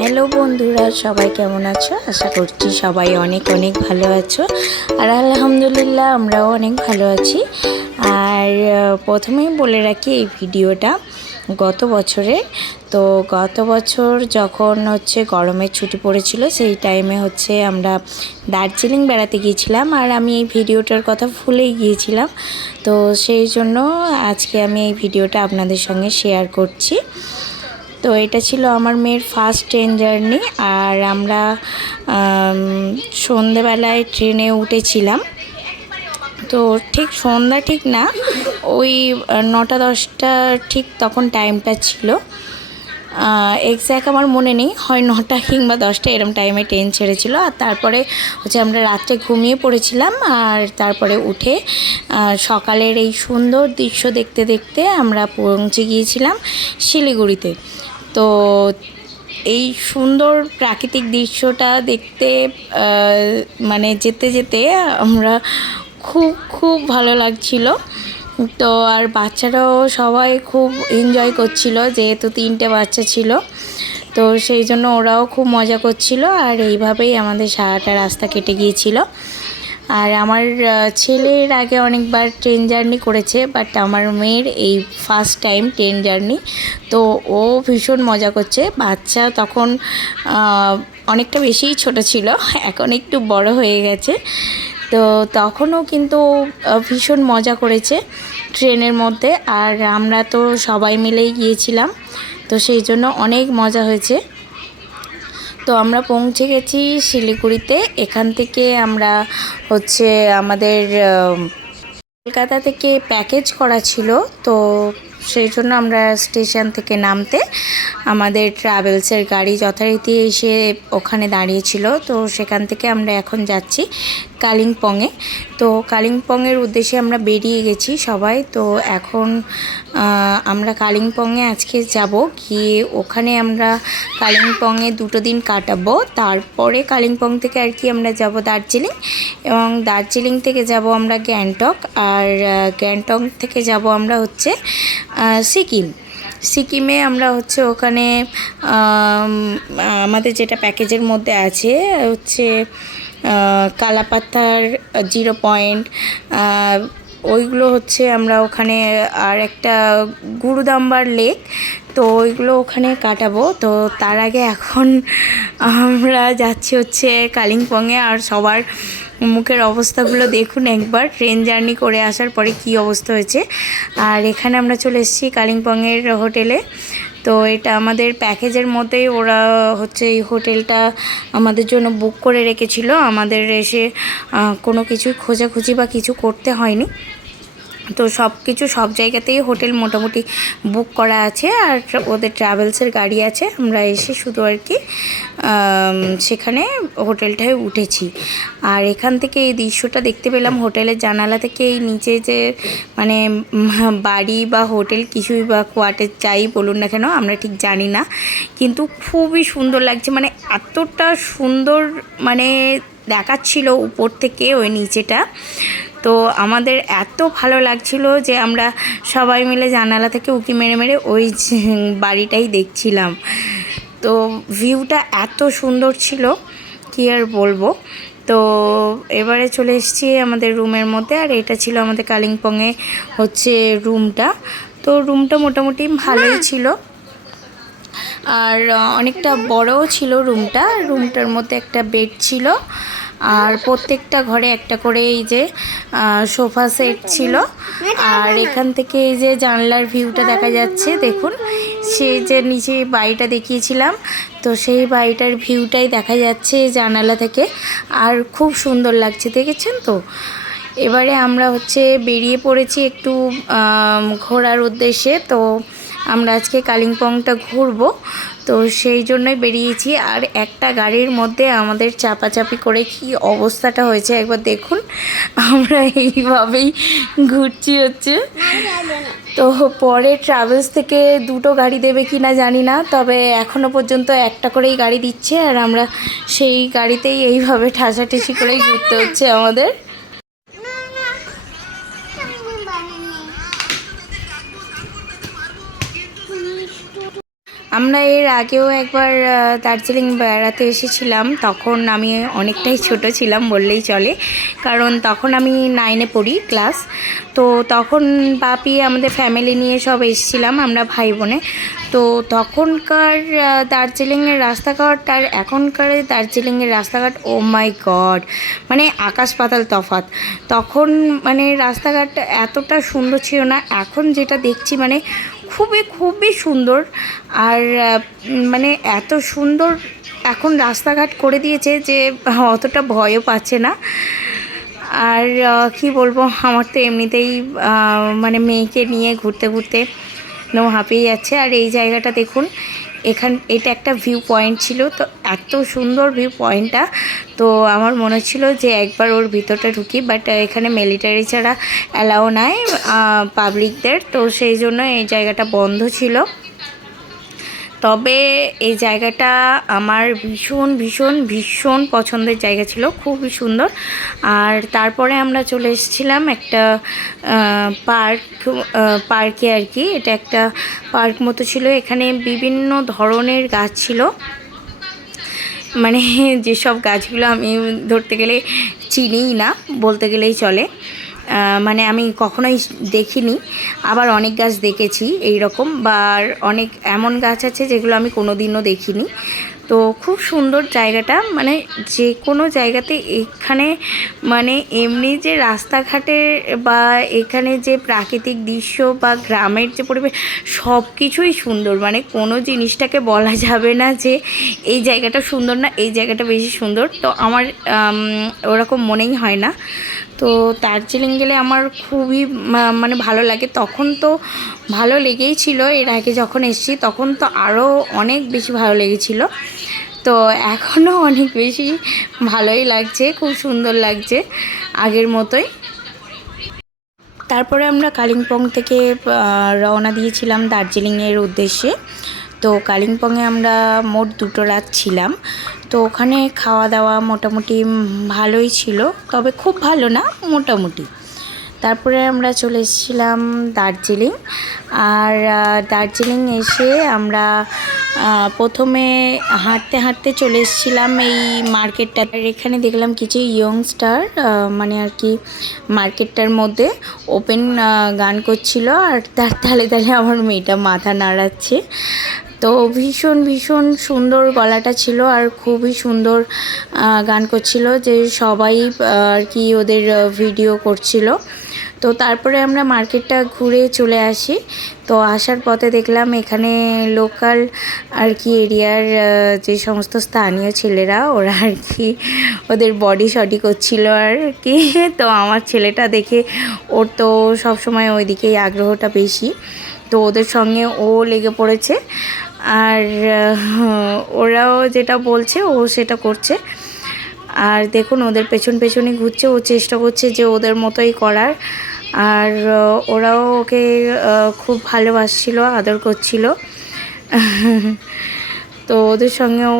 Hello বন্ধুরা, সবাই কেমন আছো? আশা করছি সবাই অনেক অনেক ভালো আছো। আর আলহামদুলিল্লাহ আমরাও অনেক ভালো আছি। আর প্রথমেই বলে রাখি এই ভিডিওটা গত বছরের। তো গত বছর যখন গরমের ছুটি পড়েছিল সেই টাইমে আমরা দার্জিলিং বেড়াতে গিয়েছিলাম। আর আমি এই ভিডিওটার কথা ভুলেই গিয়েছিলাম। তো সেই জন্য আজকে আমি এই ভিডিওটা আপনাদের সঙ্গে শেয়ার করছি। তো এটা ছিল আমার মেয়ের ফার্স্ট ট্রেন জার্নি। আর আমরা সন্ধেবেলায় ট্রেনে উঠেছিলাম। তো ঠিক সন্ধ্যা ঠিক না, ওই 9টা-10টা ঠিক তখন টাইমটা ছিল। এক্স্যাক্ট আমার মনে নেই, হয় 9টা কিংবা 10টা এরম টাইমে ট্রেন ছেড়েছিল। আর তারপরে আমরা রাত্রে ঘুমিয়ে পড়েছিলাম। আর তারপরে উঠে সকালের এই সুন্দর দৃশ্য দেখতে দেখতে আমরা পৌঁছে গিয়েছিলাম শিলিগুড়িতে। তো এই সুন্দর প্রাকৃতিক দৃশ্যটা দেখতে মানে যেতে যেতে আমরা খুব ভালো লাগছিল। তো আর বাচ্চারাও সবাই খুব এনজয় করছিল, যেহেতু 3টে বাচ্চা ছিল। তো সেই জন্য ওরাও খুব মজা করছিল। আর এইভাবেই আমাদের সারাটা রাস্তা কেটে গিয়েছিল। আর আমার ছেলের আগে অনেকবার ট্রেন জার্নি করেছে, বাট আমার মেয়ের এই ফার্স্ট টাইম ট্রেন জার্নি। তো ও ভীষণ মজা করছে। বাচ্চা তখন অনেকটা বেশিই ছোট ছিল, এখন একটু বড় হয়ে গেছে। তো তখনও কিন্তু ভীষণ মজা করেছে ট্রেনের মধ্যে। আর আমরা তো সবাই মিলেই গিয়েছিলাম, তো সেই জন্য অনেক মজা হয়েছে। তো আমরা পৌঁছে গেছি শিলিগুড়িতে। এখান থেকে আমরা আমাদের কলকাতা থেকে প্যাকেজ করা ছিল। তো সেই জন্য আমরা স্টেশন থেকে নামতে আমাদের ট্রাভেলসের গাড়ি যথারীতি এসে ওখানে দাঁড়িয়েছিল। তো সেখান থেকে আমরা এখন যাচ্ছি কালিম্পংয়ে। তো কালিম্পংয়ের উদ্দেশ্যে আমরা বেরিয়ে গেছি সবাই। তো এখন আমরা কালিম্পংয়ে আজকে যাব, গিয়ে ওখানে আমরা কালিম্পংয়ে 2 দিন কাটাবো। তারপরে কালিম্পং থেকে আর কি আমরা যাব দার্জিলিং, এবং দার্জিলিং থেকে যাব আমরা গ্যাংটক। আর গ্যাংটক থেকে যাব আমরা সিকিমে আমরা ওখানে আমাদের যেটা প্যাকেজের মধ্যে আছে কালাপাথার 0 পয়েন্ট, ওইগুলো আমরা ওখানে, আর একটা গুরুদাম্বার লেক। তো ওইগুলো ওখানে কাটাবো। তো তার আগে এখন আমরা যাচ্ছি কালিম্পংয়ে। আর সবার মুখের অবস্থাগুলো দেখুন একবার, ট্রেন জার্নি করে আসার পরে কি অবস্থা হয়েছে। আর এখানে আমরা চলে এসেছি কালিম্পংয়ের হোটেলে। তো এটা আমাদের প্যাকেজের মধ্যেই ওরা এই হোটেলটা আমাদের জন্য বুক করে রেখেছিল। আমাদের এসে কোনো কিছুই খোঁজাখুঁজি বা কিছু করতে হয়নি। তো সব জায়গাতেই হোটেল মোটামুটি বুক করা আছে। আর ওদের ট্রাভেলসের গাড়ি আছে। আমরা এসে শুধু আর কি সেখানে হোটেলটায় উঠেছি। আর এখান থেকে এই দৃশ্যটা দেখতে পেলাম হোটেলের জানালা থেকে। এই নিচে যে মানে বাড়ি বা হোটেল কিছুই বা কোয়ার্টার যাই বলুন না কেন, আমরা ঠিক জানি না, কিন্তু খুবই সুন্দর লাগছে। মানে এতটা সুন্দর মানে দেখাচ্ছিল উপর থেকে ওই নিচেটা। তো আমাদের এত ভালো লাগছিল যে আমরা সবাই মিলে জানালা থেকে উঁকি মেরে মেরে ওই বাড়িটাই দেখছিলাম। তো ভিউটা এত সুন্দর ছিল কি আর বলবো। তো এবারে চলে এসেছি আমাদের রুমের মধ্যে। আর এটা ছিল আমাদের কালিম্পংয়ে রুমটা। তো রুমটা মোটামুটি ভালোই ছিল, আর অনেকটা বড়ও ছিল রুমটা। রুমটার মধ্যে একটা বেড ছিল, আর প্রত্যেকটা ঘরে একটা করে এই যে সোফা সেট ছিল। আর এখান থেকে এই যে জানলার ভিউটা দেখা যাচ্ছে, দেখুন সেই যে নিচে বাড়িটা দেখিয়েছিলাম, তো সেই বাড়িটার ভিউটাই দেখা যাচ্ছে জানালা থেকে। আর খুব সুন্দর লাগছে, দেখেছেন তো। এবারে আমরা বেরিয়ে পড়েছি একটু ঘোরার উদ্দেশ্যে। তো আমরা আজকে কালিম্পংটা ঘুরবো, তো সেই জন্যই বেরিয়েছি। আর একটা গাড়ির মধ্যে আমাদের চাপাচাপি করে কি অবস্থাটা হয়েছে একবার দেখুন। আমরা এইভাবেই ঘুরছি তো পরে ট্রাভেলস থেকে 2টো গাড়ি দেবে কি না জানি না, তবে এখনও পর্যন্ত একটা করেই গাড়ি দিচ্ছে। আর আমরা সেই গাড়িতেই এইভাবে ঠাসাঠাসি করেই ঘুরতে হচ্ছে আমাদের। আমরা এর আগেও একবার দার্জিলিং বেড়াতে এসেছিলাম, তখন আমি অনেকটাই ছোট ছিলাম বললেই চলে, কারণ তখন আমি 9-এ পড়ি ক্লাস। তো তখন বাপি আমাদের ফ্যামিলি নিয়ে সব এসেছিলাম আমরা ভাই বোনে। তো তখনকার দার্জিলিংয়ের রাস্তাঘাট আর এখনকার দার্জিলিংয়ের রাস্তাঘাট, ও মাই গড, মানে আকাশ পাতাল তফাৎ। তখন মানে রাস্তাঘাট এতটা সুন্দর ছিল না, এখন যেটা দেখছি মানে খুবই খুবই সুন্দর। আর মানে এত সুন্দর এখন রাস্তাঘাট করে দিয়েছে যে অতটা ভয়ও পাচ্ছে না। আর কি বলবো, আমার তো এমনিতেই মানে মেয়েকে নিয়ে ঘুরতে ঘুরতে নো হাঁপিয়ে যাচ্ছে। আর এই জায়গাটা দেখুন, এটা একটা ভিউ পয়েন্ট ছিল, তো এত সুন্দর ভিউ পয়েন্টটা, তো আমার মনে ছিল যে একবার ওর ভিতরটা ঢুকি, বাট এখানে মিলিটারি ছাড়া অ্যালাউ নাই পাবলিকদের, তো সেই জন্য এই জায়গাটা বন্ধ ছিল। তবে এই জায়গাটা আমার ভীষণ ভীষণ ভীষণ পছন্দের জায়গা ছিল, খুবই সুন্দর। আর তারপরে আমরা চলে এসেছিলাম একটা পার্কে আর কি। এটা একটা পার্ক মতো ছিল, এখানে বিভিন্ন ধরনের গাছ ছিল, মানে যেসব গাছগুলো আমি ধরতে গেলে চিনিই না বলতে গেলেই চলে, মানে আমি কখনোই দেখিনি। আবার অনেক গাছ দেখেছি এই রকম, বা অনেক এমন গাছ আছে যেগুলো আমি কোনো দিনও দেখিনি। তো খুব সুন্দর জায়গাটা, মানে যে কোনো জায়গাতে এখানে মানে এমনি যে রাস্তাঘাটের বা এখানে যে প্রাকৃতিক দৃশ্য বা গ্রামের যে পরিবেশ, সব কিছুই সুন্দর। মানে কোনো জিনিসটাকে বলা যাবে না যে এই জায়গাটা সুন্দর না, এই জায়গাটা বেশি সুন্দর, তো আমার ওরকম মনেই হয় না। তো দার্জিলিং গেলে আমার খুবই মানে ভালো লাগে। তখন তো ভালো লেগেই ছিল, এর আগে যখন এসেছি তখন তো আরও অনেক বেশি ভালো লেগেছিলো। তো এখনও অনেক বেশি ভালোই লাগছে, খুব সুন্দর লাগছে আগের মতোই। তারপরে আমরা কালিম্পং থেকে রওনা দিয়েছিলাম দার্জিলিংয়ের উদ্দেশ্যে। তো কালিম্পংয়ে আমরা মোট 2 রাত ছিলাম। তো ওখানে খাওয়া দাওয়া মোটামুটি ভালোই ছিল, তবে খুব ভালো না, মোটামুটি। তারপরে আমরা চলে এসেছিলাম দার্জিলিং। আর দার্জিলিং এসে আমরা প্রথমে হাঁটতে হাঁটতে চলে এসেছিলাম এই মার্কেটটা। এখানে দেখলাম কিছু ইয়ংস্টার মানে আর কি মার্কেটটার মধ্যে ওপেন গান করছিল, আর তার তালে তালে আমার মেয়েটা মাথা নাড়াচ্ছে। তো ভীষণ ভীষণ সুন্দর গলাটা ছিল, আর খুবই সুন্দর গান করছিল, যে সবাই আর কি ওদের ভিডিও করছিল। তো তারপরে আমরা মার্কেটটা ঘুরে চলে আসি। তো আসার পথে দেখলাম এখানে লোকাল আর কি এরিয়ার যে সমস্ত স্থানীয় ছেলেরা, ওরা আর কি ওদের বডি শডি করছিল আর কি। তো আমার ছেলেটা দেখে, ওর তো সবসময় ওইদিকেই আগ্রহটা বেশি, তো ওদের সঙ্গে ও লেগে পড়েছে। আর ওরাও যেটা বলছে ও সেটা করছে। আর দেখুন ওদের পেছন পেছনই ঘুরছে, ও চেষ্টা করছে যে ওদের মতোই করার। আর ওরাও ওকে খুব ভালোবাসছিল, আদর করছিল। তো ওদের সঙ্গেও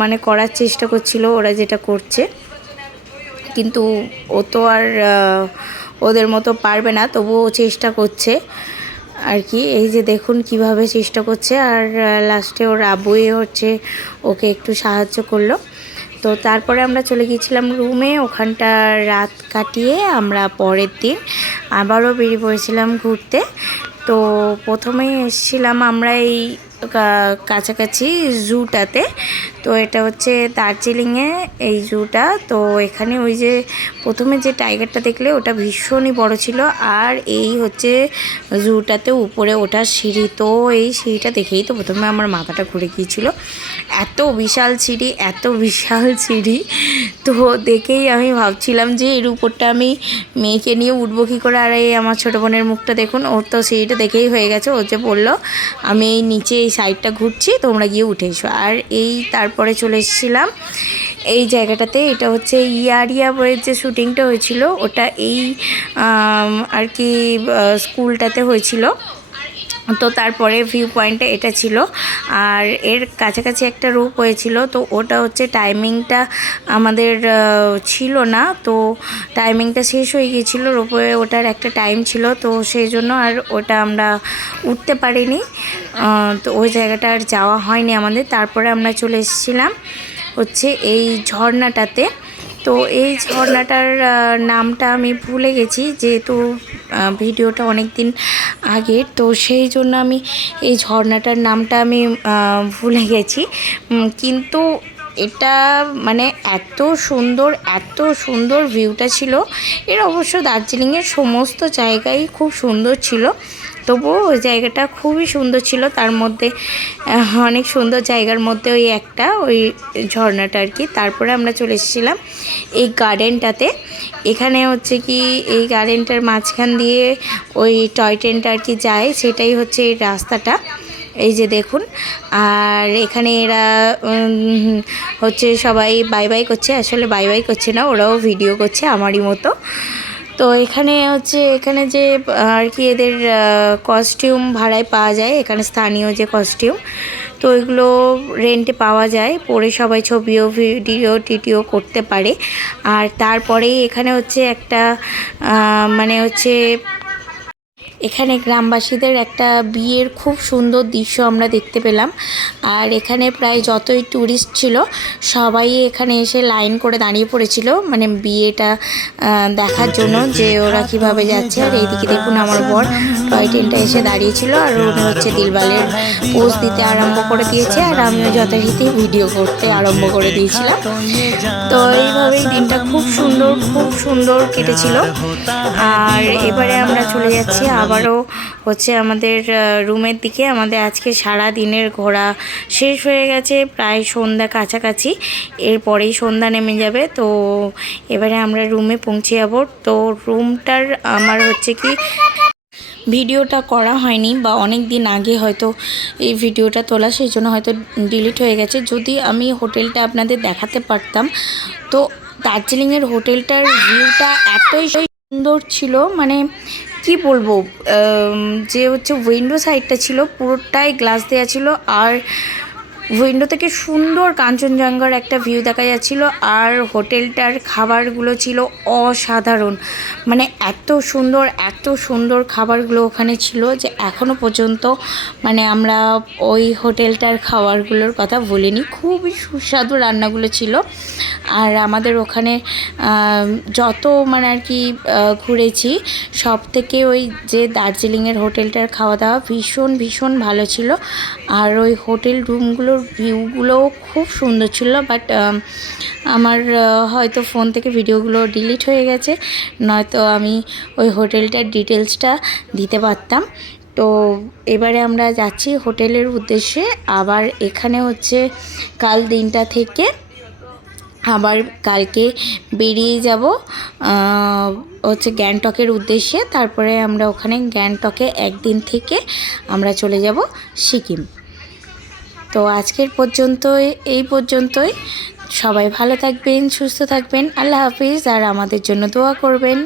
মানে করার চেষ্টা করছিল ওরা যেটা করছে, কিন্তু ও তো আর ওদের মতো পারবে না, তবুও চেষ্টা করছে আর কি। এই যে দেখুন কিভাবে চেষ্টা করছে, আর লাস্টে ওর আব্বুই হচ্ছে ওকে একটু সাহায্য করলো। তো তারপরে আমরা চলে গিয়েছিলাম রুমে, ওখানটা রাত কাটিয়ে আমরা পরের দিন আবারও বেরিয়ে পড়েছিলাম ঘুরতে। তো প্রথমেই এসেছিলাম আমরা এই কাছাকাছি জুটাতে। তো এটা হচ্ছে দার্জিলিংয়ে এই জুটা। তো এখানে ওই যে প্রথমে যে টাইগারটা দেখলে ওটা ভীষণই বড় ছিল, আর এই হচ্ছে জুটাতে উপরে ওঠার সিঁড়ি। তো এই সিঁড়িটা দেখেই তো প্রথমে আমার মাথাটা ঘুরে গিয়েছিল, এত বিশাল সিঁড়ি, এত বিশাল সিঁড়ি। তো দেখেই আমি ভাবছিলাম যে এর উপরটা আমি মেয়েকে নিয়ে উঠবো কী করে। আর এই আমার ছোটো বোনের মুখটা দেখুন, ওর তো সিঁড়িটা দেখেই হয়ে গেছে, ও যে বললো আমি এই নিচে এই সাইডটা ঘুরছি, তোমরা গিয়ে উঠে এসো। আর এই তারপরে চলে এসেছিলাম এই জায়গাটাতে। এটা হচ্ছে ইয়ারিয়া বইয়ের যে শ্যুটিংটা হয়েছিল, ওটা এই আর কি স্কুলটাতে হয়েছিল। তো তারপরে ভিউ পয়েন্টটা এটা ছিল। আর এর কাছাকাছি একটা রূপ হয়েছিল, তো ওটা হচ্ছে টাইমিংটা আমাদের ছিল না, তো টাইমিংটা শেষ হয়ে গিয়েছিলো। রোপওয়ে ওটার একটা টাইম ছিল, তো সেই জন্য আর ওটা আমরা উঠতে পারিনি। তো ওই জায়গাটা আর যাওয়া হয়নি আমাদের। তারপরে আমরা চলে এসেছিলাম হচ্ছে এই ঝর্ণাটাতে। তো এই ঝর্ণাটার নামটা আমি ভুলে গেছি, যেহেতু ভিডিওটা অনেক দিন আগের, তো সেই জন্য আমি এই ঝর্ণাটার নামটা আমি ভুলে গেছি। কিন্তু এটা মানে এত সুন্দর ভিউটা ছিল। এর অবশ্য দার্জিলিংয়ের সমস্ত জায়গাই খুব সুন্দর ছিল, তবুও ওই জায়গাটা খুবই সুন্দর ছিল। তার মধ্যে অনেক সুন্দর জায়গার মধ্যে ওই একটা ওই ঝর্ণাটা আর কি। তারপরে আমরা চলে এসেছিলাম এই গার্ডেনটাতে। এখানে হচ্ছে কি এই গার্ডেনটার মাঝখান দিয়ে ওই টয় ট্রেনটা আর কি যায়, সেটাই হচ্ছে এই রাস্তাটা, এই যে দেখুন। আর এখানে এরা হচ্ছে সবাই বাই বাই করছে, আসলে বাই বাই করছে না, ওরাও ভিডিও করছে আমারই মতো। তো এখানে হচ্ছে এখানে যে আর কি এদের কস্টিউম ভাড়ায় পাওয়া যায়, এখানে স্থানীয় যে কস্টিউম, তো ওইগুলো রেন্টে পাওয়া যায়, পরে সবাই ছবিও ভিডিও টিডিও করতে পারে। আর তারপরেই এখানে হচ্ছে একটা মানে হচ্ছে এখানে গ্রামবাসীদের একটা বিয়ের খুব সুন্দর দৃশ্য আমরা দেখতে পেলাম। আর এখানে প্রায় যতই ট্যুরিস্ট ছিল সবাই এখানে এসে লাইন করে দাঁড়িয়ে পড়েছিল, মানে বিয়েটা দেখার জন্য যে ওরা কিভাবে যাচ্ছে। আর এইদিকে দেখুন আমার বর টয় ট্রেনটা এসে দাঁড়িয়েছিল, আর উনি হচ্ছে দিলবালের পোজ দিতে আরম্ভ করে দিয়েছে, আর আমিও যথারীতি ভিডিও করতে আরম্ভ করে দিয়েছিলাম। তো এইভাবেই দিনটা খুব সুন্দর কেটেছিল। আর এবারে আমরা চলে যাচ্ছি আবারও হচ্ছে আমাদের রুমের দিকে। আমাদের আজকে সারা দিনের ঘোরা শেষ হয়ে গেছে, প্রায় সন্ধ্যা কাছাকাছি, এরপরেই সন্ধ্যা নেমে যাবে। তো এবারে আমরা রুমে পৌঁছে যাব। তো রুমটার আমার হচ্ছে কি ভিডিওটা করা হয়নি, বা অনেক দিন আগে হয়তো এই ভিডিওটা তোলা, সেই জন্য হয়তো ডিলিট হয়ে গেছে। যদি আমি হোটেলটা আপনাদের দেখাতে পারতাম, তো দার্জিলিংয়ের হোটেলটার ভিউটা এতই সুন্দর ছিল, মানে কি বলবো, যে হচ্ছে উইন্ডো সাইডটা ছিল পুরোটাই গ্লাস দেওয়া ছিল, আর উইন্ডো থেকে সুন্দর কাঞ্চনজঙ্ঘার একটা ভিউ দেখা যাচ্ছিল। আর হোটেলটার খাবারগুলো ছিল অসাধারণ, মানে এত সুন্দর খাবারগুলো ওখানে ছিল যে এখনও পর্যন্ত মানে আমরা ওই হোটেলটার খাবারগুলোর কথা ভুলিনি। খুবই সুস্বাদু রান্নাগুলো ছিল। আর আমাদের ওখানে যত মানে আর কি ঘুরেছি, সব থেকে ওই যে দার্জিলিংয়ের হোটেলটার খাওয়া দাওয়া ভীষণ ভালো ছিল। আর ওই হোটেল রুমগুলোর ভিউগুলোও খুব সুন্দর ছিল, বাট আমার হয়তো ফোন থেকে ভিডিওগুলো ডিলিট হয়ে গেছে, নয়তো আমি ওই হোটেলটার ডিটেলসটা দিতে পারতাম। তো এবারে আমরা যাচ্ছি হোটেলের উদ্দেশ্যে। আবার এখানে হচ্ছে কাল দিনটা থেকে আবার কালকে বেরিয়ে যাব হচ্ছে গ্যাংটকের উদ্দেশ্যে। তারপরে আমরা ওখানে গ্যাংটকে একদিন থেকে আমরা চলে যাব সিকিম। তো আজকের এই পর্যন্তই। সবাই ভালো থাকবেন, সুস্থ থাকবেন, আল্লাহ হাফিজ। আর আমাদের জন্য দোয়া করবেন।